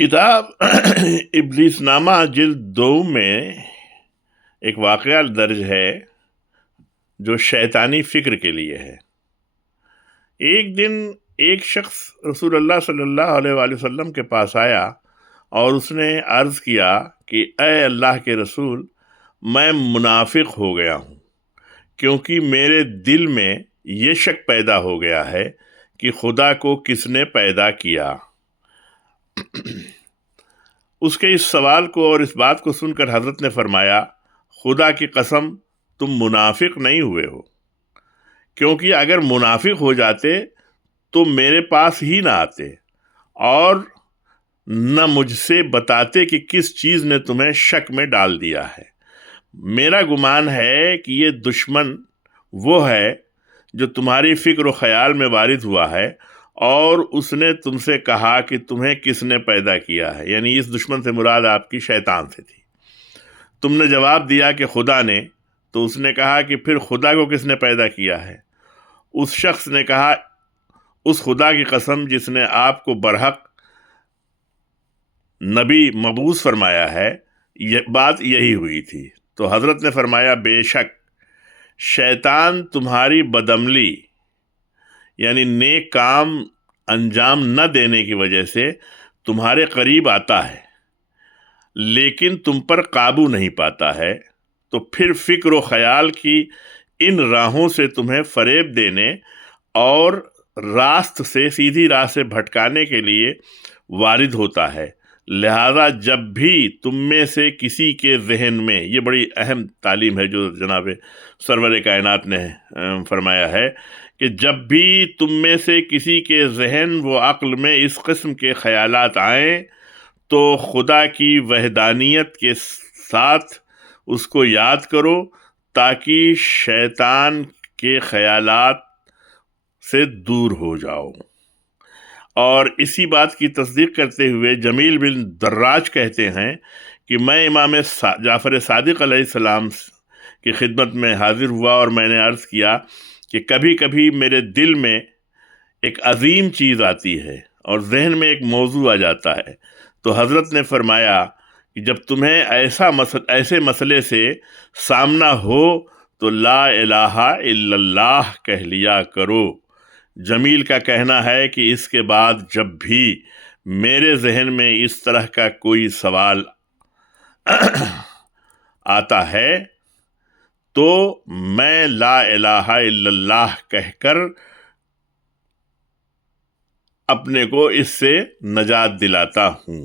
किताब इब्लीस नामा जिल्द 2 में एक वाक़या दर्ज है जो शैतानी फ़िक्र के लिए है। एक दिन एक शख्स रसूलुल्लाह सल्लल्लाहु अलैहि वसल्लम के पास आया और उसने अर्ज़ किया कि ऐ अल्लाह के रसूल, मैं मुनाफिक हो गया हूँ, क्योंकि मेरे दिल में ये शक पैदा हो गया है कि खुदा को किसने पैदा किया। उसके इस सवाल को और इस बात को सुनकर हज़रत ने फरमाया, खुदा की कसम, तुम मुनाफिक नहीं हुए हो, क्योंकि अगर मुनाफिक हो जाते तो मेरे पास ही ना आते और न मुझसे बताते कि किस चीज़ ने तुम्हें शक में डाल दिया है। मेरा गुमान है कि ये दुश्मन वो है जो तुम्हारी फ़िक्र व ख़याल में वारिद हुआ है और उसने तुमसे कहा कि तुम्हें किसने पैदा किया है, यानी इस दुश्मन से मुराद आपकी शैतान से थी। तुमने जवाब दिया कि खुदा ने, तो उसने कहा कि फिर खुदा को किसने पैदा किया है? उस शख्स ने कहा, उस खुदा की कसम जिसने आपको बरहक नबी मबूस फरमाया है, ये बात यही हुई थी। तो हज़रत ने फरमाया, बेशक शैतान तुम्हारी बदअमली यानी नेक काम अंजाम न देने की वजह से तुम्हारे करीब आता है, लेकिन तुम पर काबू नहीं पाता है। तो फिर फ़िक्र व ख़याल की इन राहों से तुम्हें फ़रेब देने और रास्त से सीधी राह से भटकाने के लिए वारिद होता है। लिहाजा जब भी तुम में से किसी के जहन में, ये बड़ी अहम तालीम है जो जनाब सरवर कायनात ने फरमाया है कि जब भी तुम में से किसी के जहन व अक्ल में इस किस्म के ख़यालात आएँ तो खुदा की वहदानियत के साथ उसको याद करो, ताकि शैतान के ख़यालात से दूर हो जाओ। और इसी बात की तस्दीक करते हुए जमील बिन दर्राज कहते हैं कि मैं इमाम जाफ़र सादिक़ अलैहिस्सलाम की खिदमत में हाजिर हुआ और मैंने अर्ज़ किया कि कभी कभी मेरे दिल में एक अजीम चीज़ आती है और जहन में एक मौजू आ जाता है। तो हज़रत ने फरमाया कि जब तुम्हें ऐसे मसले से सामना हो तो ला इलाहा इल्लल्लाह कह लिया करो। जमील का कहना है कि इसके बाद जब भी मेरे जहन में इस तरह का कोई सवाल आता है तो मैं ला इलाहा इल्लल्लाह कहकर अपने को इससे नजात दिलाता हूँ।